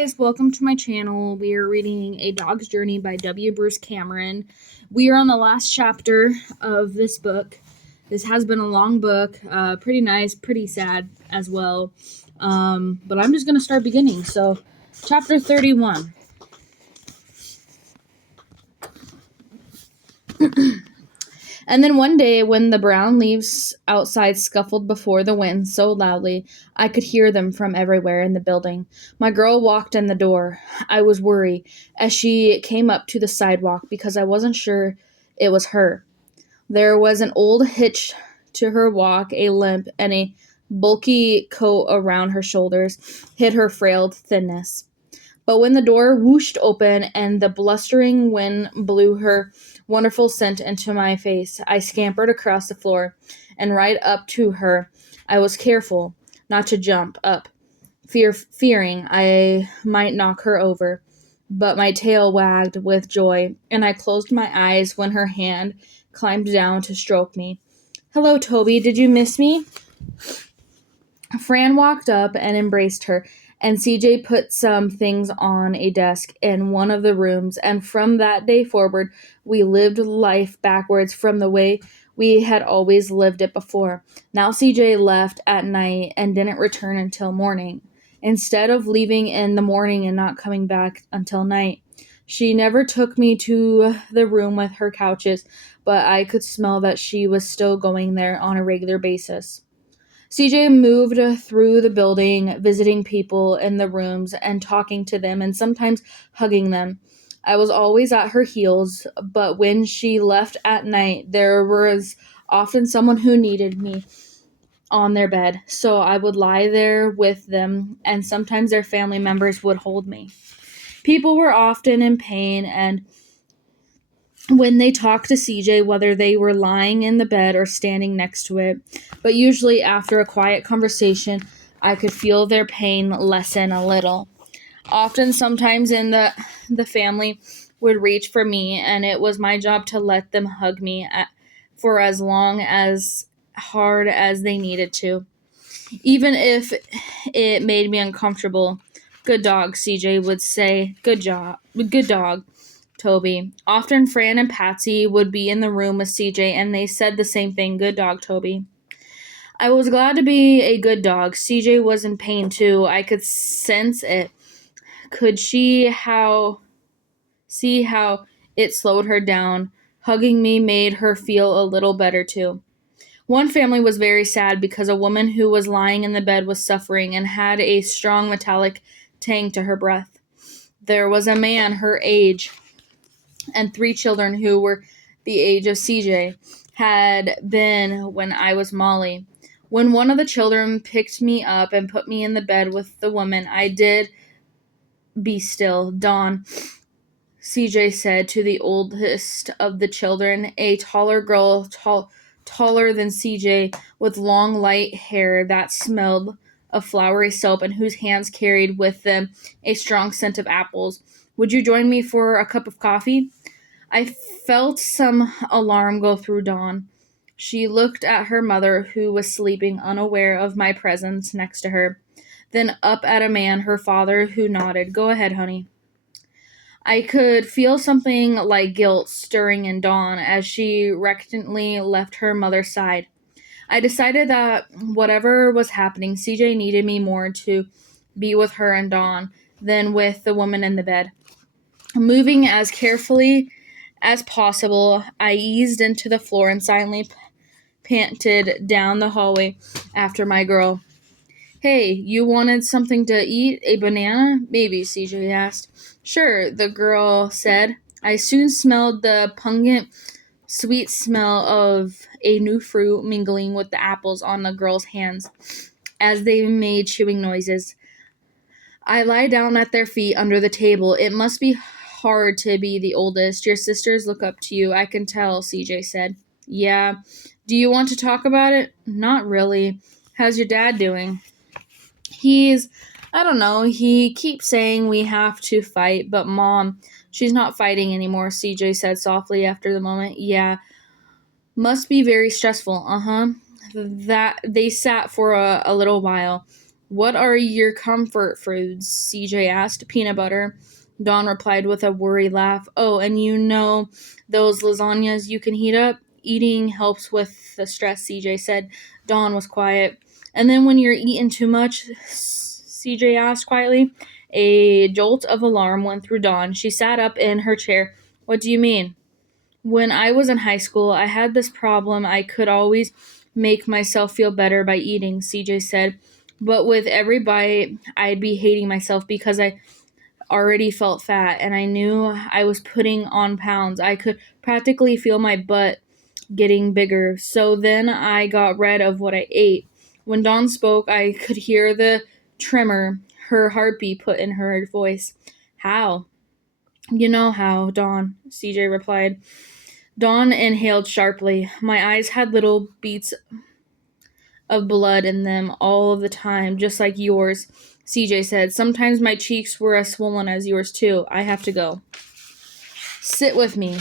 Guys, welcome to my channel. We are reading A Dog's Journey by W. Bruce Cameron. We are on the last chapter of this book. This has been a long book, pretty nice, pretty sad as well. But I'm just going to start beginning. So, chapter 31. And then one day, when the brown leaves outside scuffled before the wind so loudly, I could hear them from everywhere in the building. My girl walked in the door. I was worried as she came up to the sidewalk because I wasn't sure it was her. There was an old hitch to her walk, a limp, and a bulky coat around her shoulders hid her frail thinness. But when the door whooshed open and the blustering wind blew her wonderful scent into my face, I scampered across the floor and right up to her. I was careful not to jump up, fearing I might knock her over. But my tail wagged with joy, and I closed my eyes when her hand climbed down to stroke me. "Hello, Toby. Did you miss me?" Fran walked up and embraced her, and CJ put some things on a desk in one of the rooms, and from that day forward, we lived life backwards from the way we had always lived it before. Now CJ left at night and didn't return until morning, instead of leaving in the morning and not coming back until night. She never took me to the room with her couches, but I could smell that she was still going there on a regular basis. CJ moved through the building, visiting people in the rooms and talking to them and sometimes hugging them. I was always at her heels, but when she left at night, there was often someone who needed me on their bed, so I would lie there with them, and sometimes their family members would hold me. People were often in pain, and when they talked to CJ, whether they were lying in the bed or standing next to it, but usually after a quiet conversation, I could feel their pain lessen a little. Often, sometimes in the family would reach for me, and it was my job to let them hug me for as long as hard as they needed to, even if it made me uncomfortable. "Good dog," CJ would say. "Good job. Good dog, Toby." Often Fran and Patsy would be in the room with CJ, and they said the same thing. "Good dog, Toby." I was glad to be a good dog. CJ was in pain too. I could sense it. Could see how it slowed her down. Hugging me made her feel a little better too. One family was very sad because a woman who was lying in the bed was suffering and had a strong metallic tang to her breath. There was a man her age and 3 children who were the age of CJ had been when I was Molly. When one of the children picked me up and put me in the bed with the woman, I did be still. "Dawn," CJ said to the oldest of the children, a taller girl, taller than CJ, with long light hair that smelled of flowery soap and whose hands carried with them a strong scent of apples. "Would you join me for a cup of coffee?" I felt some alarm go through Dawn. She looked at her mother, who was sleeping, unaware of my presence next to her, then up at a man, her father, who nodded. "Go ahead, honey." I could feel something like guilt stirring in Dawn as she reluctantly left her mother's side. I decided that whatever was happening, CJ needed me more to be with her and Dawn than with the woman in the bed. Moving as carefully as possible, I eased into the floor and silently panted down the hallway after my girl. "Hey, you wanted something to eat? A banana?" "Maybe," CJ asked. "Sure," the girl said. I soon smelled the pungent, sweet smell of a new fruit mingling with the apples on the girl's hands as they made chewing noises. I lie down at their feet under the table. "It must be hard to be the oldest. Your sisters look up to you, I can tell," CJ said. "Yeah. Do you want to talk about it?" "Not really. How's your dad doing?" I don't know, he keeps saying we have to fight, but Mom, she's not fighting anymore," CJ said softly after the moment. "Yeah. Must be very stressful." That they sat for a little while. What are your comfort foods? CJ asked. Peanut butter. Dawn replied with a worried laugh. Oh, and you know those lasagnas you can heat up? Eating helps with the stress, CJ said. Dawn was quiet. And then when you're eating too much? CJ asked quietly. A jolt of alarm went through Dawn. She sat up in her chair. What do you mean? When I was in high school, I had this problem. I could always make myself feel better by eating, CJ said. But with every bite, I'd be hating myself because I already felt fat and I knew I was putting on pounds. I could practically feel my butt getting bigger. So then I got rid of what I ate. When Dawn spoke, I could hear the tremor her heartbeat put in her voice. How? You know how, Dawn, CJ replied. Dawn inhaled sharply. My eyes had little beats of blood in them all of the time, just like yours, CJ said. Sometimes my cheeks were as swollen as yours, too. I have to go. Sit with me.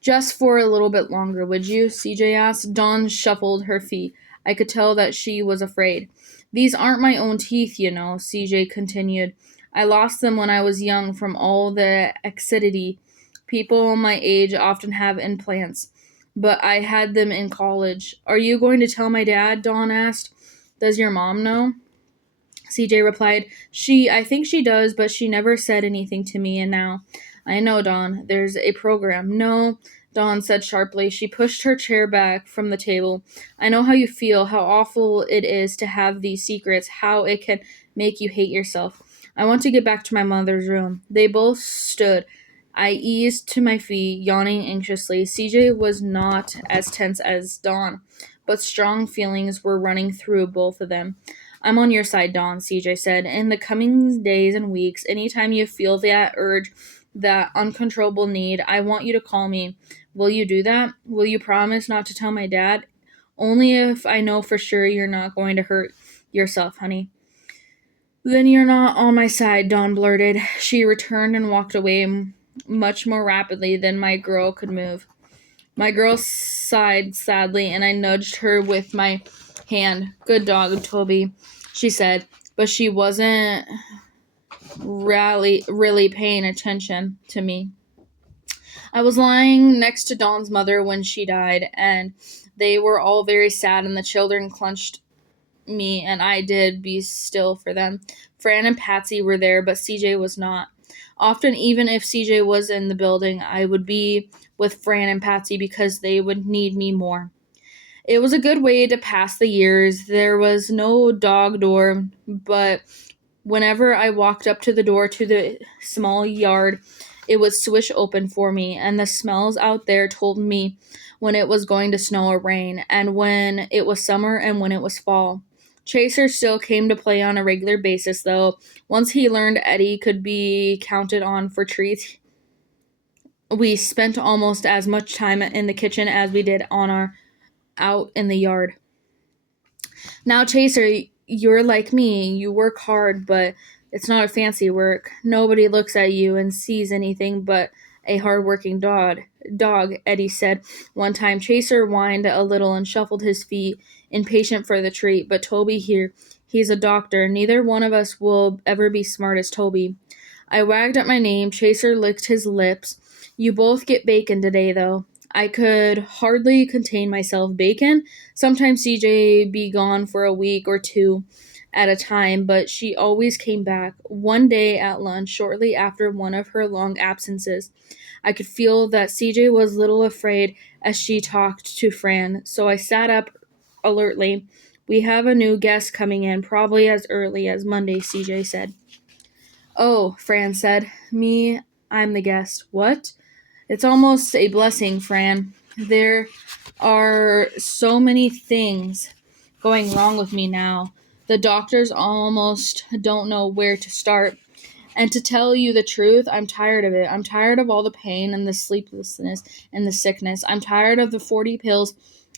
Just for a little bit longer, would you? CJ asked. Dawn shuffled her feet. I could tell that she was afraid. These aren't my own teeth, you know, CJ continued. I lost them when I was young from all the acidity. People my age often have implants, but I had them in college. Are you going to tell my dad? Dawn asked. Does your mom know? CJ replied, I think she does, but she never said anything to me, and now. I know, Dawn. There's a program. No, Dawn said sharply. She pushed her chair back from the table. I know how you feel, how awful it is to have these secrets, how it can make you hate yourself. I want to get back to my mother's room. They both stood. I eased to my feet, yawning anxiously. CJ was not as tense as Dawn, but strong feelings were running through both of them. I'm on your side, Dawn, CJ said. In the coming days and weeks, anytime you feel that urge, that uncontrollable need, I want you to call me. Will you do that? Will you promise not to tell my dad? Only if I know for sure you're not going to hurt yourself, honey. Then you're not on my side, Dawn blurted. She returned and walked away much more rapidly than my girl could move. My girl sighed sadly, and I nudged her with my hand. Good dog, Toby, she said, but she wasn't really paying attention to me. I was lying next to Dawn's mother when she died, and they were all very sad, and the children clutched me, and I did be still for them. Fran and Patsy were there, but CJ was not. Often, even if CJ was in the building, I would be with Fran and Patsy because they would need me more. It was a good way to pass the years. There was no dog door, but whenever I walked up to the door to the small yard, it would swish open for me, and the smells out there told me when it was going to snow or rain, and when it was summer and when it was fall. Chaser still came to play on a regular basis, though. Once he learned Eddie could be counted on for treats, we spent almost as much time in the kitchen as we did out in the yard. Now, Chaser, you're like me. You work hard, but it's not a fancy work. Nobody looks at you and sees anything but a hard-working dog, Eddie said. One time, Chaser whined a little and shuffled his feet, impatient for the treat. But Toby here, he's a doctor. Neither one of us will ever be smart as Toby. I wagged at my name. Chaser licked his lips. You both get bacon today, though. I could hardly contain myself. Bacon? Sometimes CJ be gone for a week or two at a time, but she always came back. One day at lunch, shortly after one of her long absences, I could feel that CJ was a little afraid as she talked to Fran, so I sat up alertly. We have a new guest coming in, probably as early as Monday, CJ said. Oh, Fran said. Me, I'm the guest. What? It's almost a blessing, Fran. There are so many things going wrong with me now. The doctors almost don't know where to start. And to tell you the truth, I'm tired of it. I'm tired of all the pain and the sleeplessness and the sickness. I'm tired of the 40 pills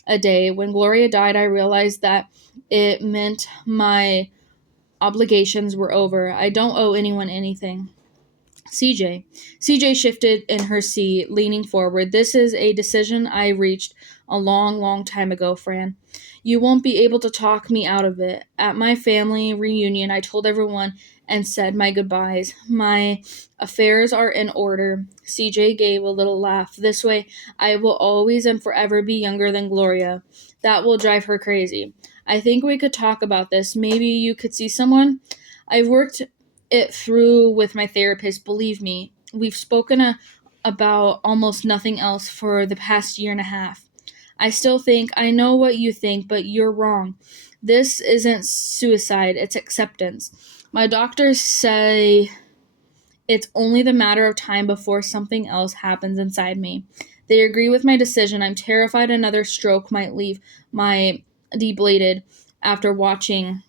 a day. When Gloria died, I realized that it meant my obligations were over. I don't owe anyone anything. CJ. CJ shifted in her seat, leaning forward. This is a decision I reached a long, long time ago, Fran. You won't be able to talk me out of it. At my family reunion, I told everyone and said my goodbyes. My affairs are in order. CJ gave a little laugh. This way, I will always and forever be younger than Gloria. That will drive her crazy. I think we could talk about this. Maybe you could see someone? I've worked it through with my therapist. Believe me, we've spoken about almost nothing else for the past year and a half. I still think I know what you think, but you're wrong. This isn't suicide, it's acceptance. My doctors say it's only the matter of time before something else happens inside me. They agree with my decision. I'm terrified another stroke might leave my deblated after watching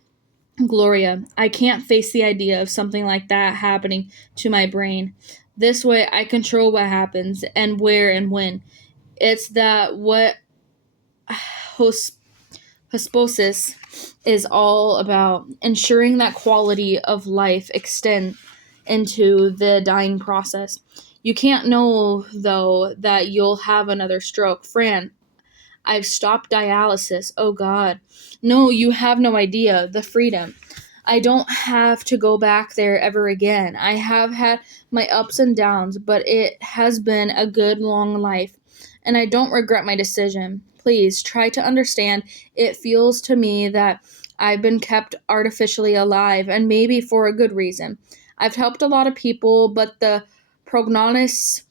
Gloria. I can't face the idea of something like that happening to my brain. This way, I control what happens and where and when. It's that what hosposis is all about, ensuring that quality of life extend into the dying process. You can't know, though, that you'll have another stroke. Fran, I've stopped dialysis. Oh, God. No, you have no idea. The freedom. I don't have to go back there ever again. I have had my ups and downs, but it has been a good long life, and I don't regret my decision. Please try to understand. It feels to me that I've been kept artificially alive, and maybe for a good reason. I've helped a lot of people, but the prognosis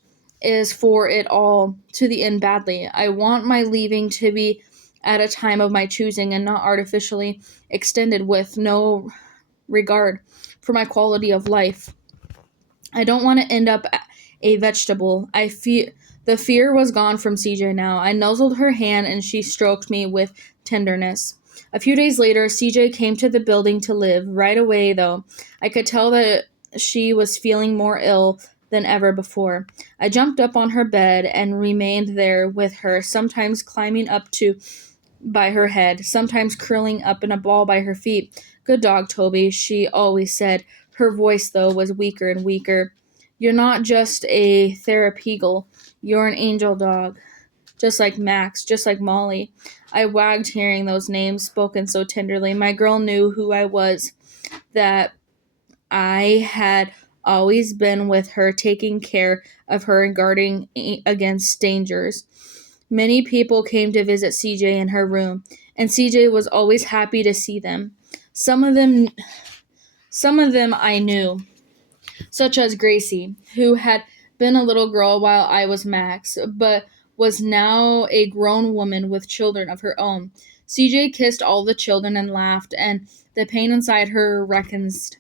is for it all to the end badly. I want my leaving to be at a time of my choosing and not artificially extended with no regard for my quality of life. I don't want to end up a vegetable. The fear was gone from CJ now. I nuzzled her hand and she stroked me with tenderness. A few days later, CJ came to the building to live. Right away, though, I could tell that she was feeling more ill than ever before. I jumped up on her bed and remained there with her, sometimes climbing up to by her head, sometimes curling up in a ball by her feet. Good dog, Toby, she always said. Her voice, though, was weaker and weaker. You're not just a therapeagle. You're an angel dog. Just like Max, just like Molly. I wagged hearing those names spoken so tenderly. My girl knew who I was, that I had always been with her, taking care of her and guarding against dangers. Many people came to visit CJ in her room, and CJ was always happy to see them. Some of them I knew, such as Gracie, who had been a little girl while I was Max, but was now a grown woman with children of her own. CJ kissed all the children and laughed, and the pain inside her recommenced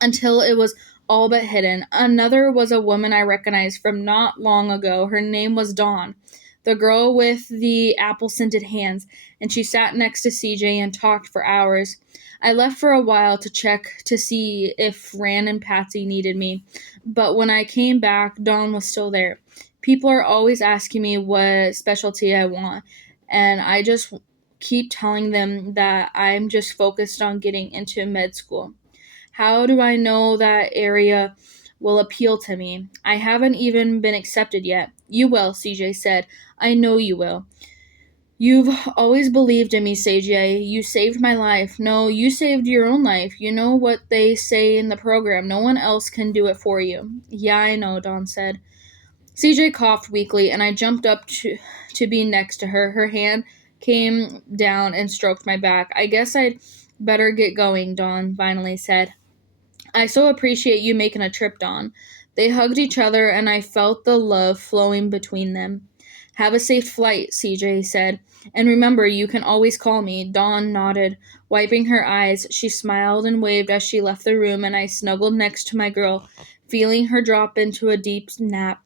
until it was all but hidden. Another was a woman I recognized from not long ago. Her name was Dawn, the girl with the apple-scented hands, and she sat next to CJ and talked for hours. I left for a while to check to see if Fran and Patsy needed me, but when I came back, Dawn was still there. People are always asking me what specialty I want, and I just keep telling them that I'm just focused on getting into med school. How do I know that area will appeal to me? I haven't even been accepted yet. You will, CJ said. I know you will. You've always believed in me, CJ. You saved my life. No, you saved your own life. You know what they say in the program. No one else can do it for you. Yeah, I know, Dawn said. CJ coughed weakly, and I jumped up to be next to her. Her hand came down and stroked my back. I guess I'd better get going, Dawn finally said. I so appreciate you making a trip, Dawn. They hugged each other, and I felt the love flowing between them. Have a safe flight, CJ said. And remember, you can always call me. Dawn nodded. Wiping her eyes, she smiled and waved as she left the room, and I snuggled next to my girl, feeling her drop into a deep nap.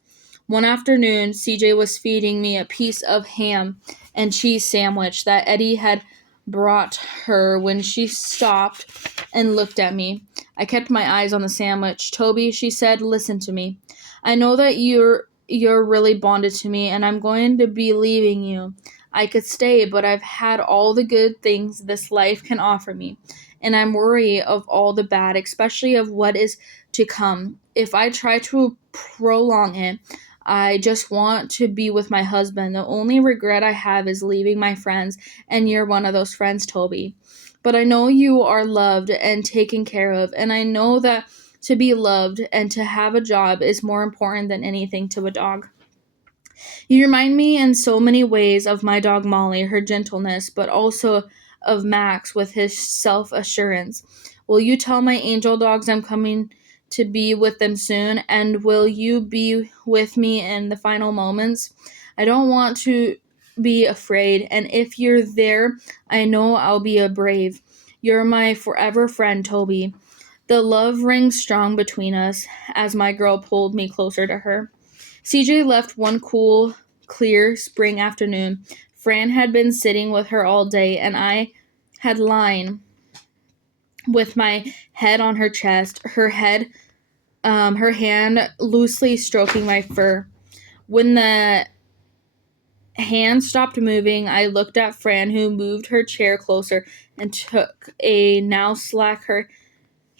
One afternoon, CJ was feeding me a piece of ham and cheese sandwich that Eddie had brought her when she stopped and looked at me. I kept my eyes on the sandwich. Toby, she said, listen to me. I know that you're really bonded to me, and I'm going to be leaving you. I could stay, but I've had all the good things this life can offer me, and I'm worried of all the bad, especially of what is to come. If I try to prolong it, I just want to be with my husband. The only regret I have is leaving my friends, and you're one of those friends, Toby. But I know you are loved and taken care of, and I know that to be loved and to have a job is more important than anything to a dog. You remind me in so many ways of my dog Molly, her gentleness, but also of Max with his self assurance. Will you tell my angel dogs I'm coming to be with them soon? And will you be with me in the final moments? I don't want to be afraid, and if you're there, I know I'll be a brave. You're my forever friend, Toby. The love rings strong between us as my girl pulled me closer to her. CJ left one cool, clear spring afternoon. Fran had been sitting with her all day, and I had lain with my head on her chest, her hand loosely stroking my fur. When the hand stopped moving, I looked at Fran, who moved her chair closer and took a now slack her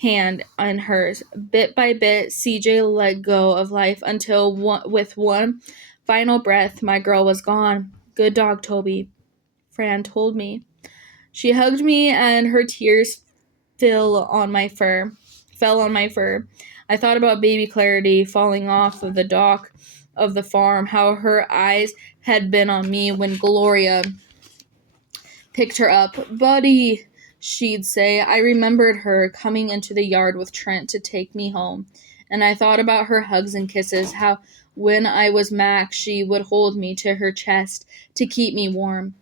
hand in hers. Bit by bit, CJ let go of life until with one final breath, my girl was gone. Good dog, Toby, Fran told me. She hugged me and her tears fell on my fur. I thought about baby Clarity falling off of the dock of the farm, how her eyes had been on me when Gloria picked her up. Buddy, she'd say. I remembered her coming into the yard with Trent to take me home. And I thought about her hugs and kisses, how when I was Max, she would hold me to her chest to keep me warm.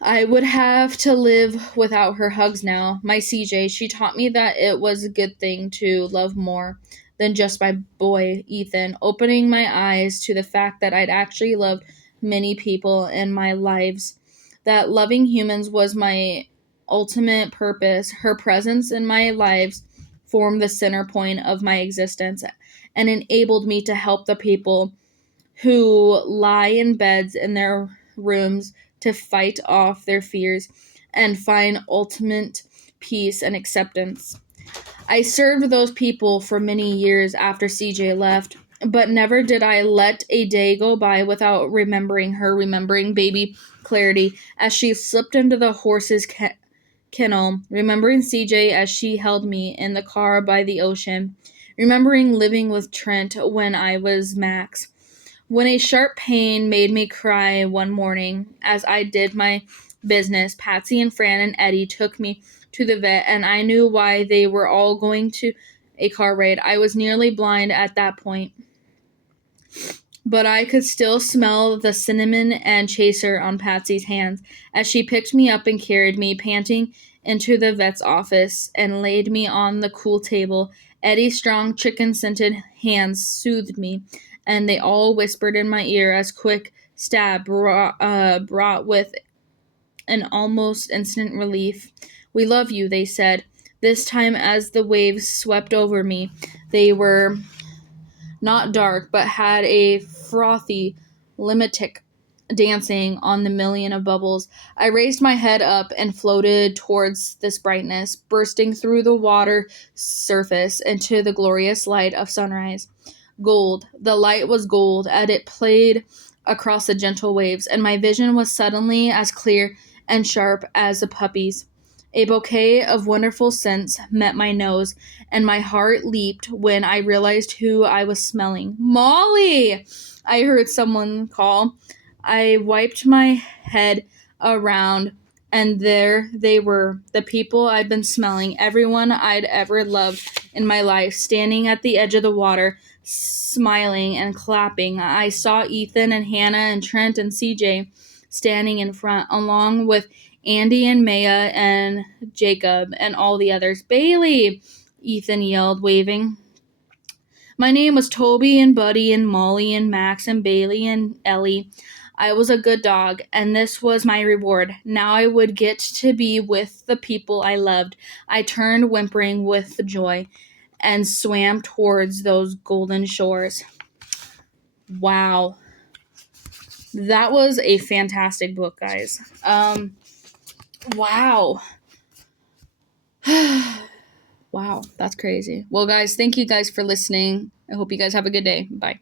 I would have to live without her hugs now. My CJ, she taught me that it was a good thing to love more than just my boy, Ethan, opening my eyes to the fact that I'd actually loved many people in my lives, that loving humans was my ultimate purpose. Her presence in my lives formed the center point of my existence and enabled me to help the people who lie in beds in their rooms to fight off their fears and find ultimate peace and acceptance. I served those people for many years after CJ left, but never did I let a day go by without remembering baby Clarity as she slipped into the horse's kennel, remembering CJ as she held me in the car by the ocean, remembering living with Trent when I was Max. When a sharp pain made me cry one morning as I did my business, Patsy and Fran and Eddie took me to the vet, and I knew why they were all going to a car ride. I was nearly blind at that point, but I could still smell the cinnamon and chaser on Patsy's hands as she picked me up and carried me, panting, into the vet's office and laid me on the cool table. Eddie's strong chicken-scented hands soothed me, and they all whispered in my ear as quick stab brought with an almost instant relief. We love you, they said. This time, as the waves swept over me, they were not dark, but had a frothy limerick dancing on the million of bubbles. I raised my head up and floated towards this brightness, bursting through the water surface into the glorious light of sunrise. Gold. The light was gold, as it played across the gentle waves, and my vision was suddenly as clear and sharp as a puppy's. A bouquet of wonderful scents met my nose, and my heart leaped when I realized who I was smelling. Molly! I heard someone call. I wiped my head around, and there they were, the people I'd been smelling, everyone I'd ever loved in my life, standing at the edge of the water, smiling and clapping. I saw Ethan and Hannah and Trent and CJ standing in front, along with Andy and Maya and Jacob and all the others. Bailey! Ethan yelled, waving. My name was Toby and Buddy and Molly and Max and Bailey and Ellie. I was a good dog, and this was my reward. Now I would get to be with the people I loved. I turned whimpering with joy and swam towards those golden shores. Wow. That was a fantastic book, guys. Wow. Wow, that's crazy. Well, guys, thank you guys for listening. I hope you guys have a good day. Bye.